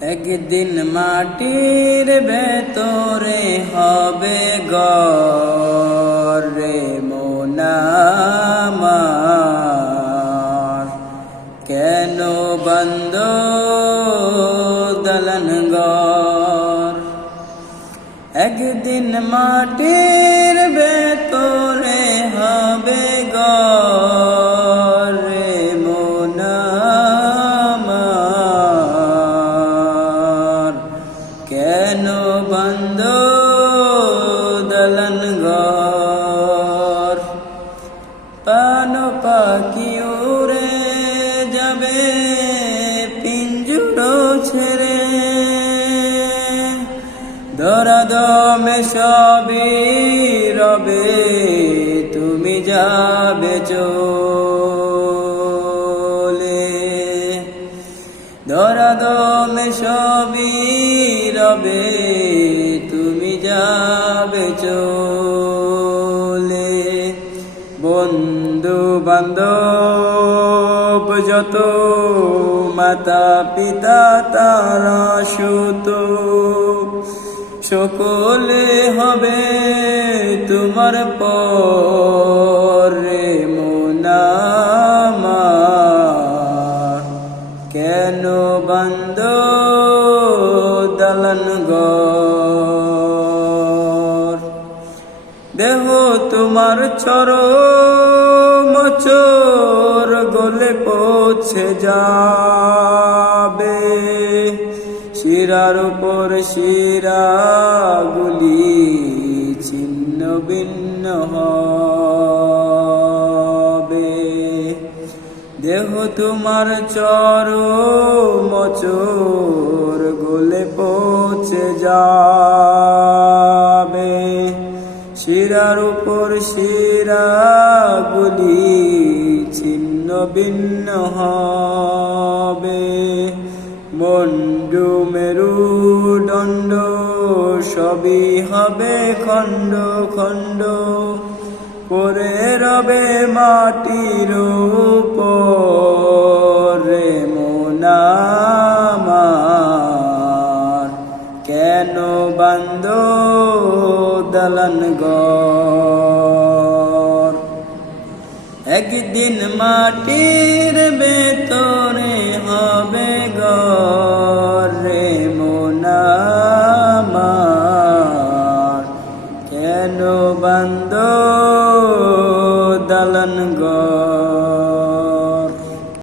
একদিন মাটির ভেতরে হবে ঘর রে মন আমার, কেন বন্ধ দলন ঘর। একদিন মাটির ভেতরে হবে ঘর রে মন আমার, কেন বন্ধ দলন ঘর। পান পাখি উড়ে যাবে পিঞ্জুর ছেড়ে, দরদমে সবই রবে তুমি যাবে চলে। দরদমে সবই রবে তুমি যাবে চলে। বন্ধু বান্ধব যত, মাতা পিতা তারা সুত, সকলে হবে তোমার পর রে মন আমার, কেন বন্ধ দলন ঘর। দেহ তোমার চরমচর গলে পৌঁছে যাবে, শিরার উপর শিরাগুলি ছিন্ন ভিন্ন হবে। দেহ তোমার চরমচর গলে পৌঁছে যাবে, শিরার উপর শিরাগুলি ছিন্ন ভিন্ন হবে। মন্ডু মেরুদণ্ড সবই হবে খণ্ড খণ্ড, পরে রবে মাটির উপর রে মন আমার, কেন বন্ধ দলন ঘর। একদিন মাটি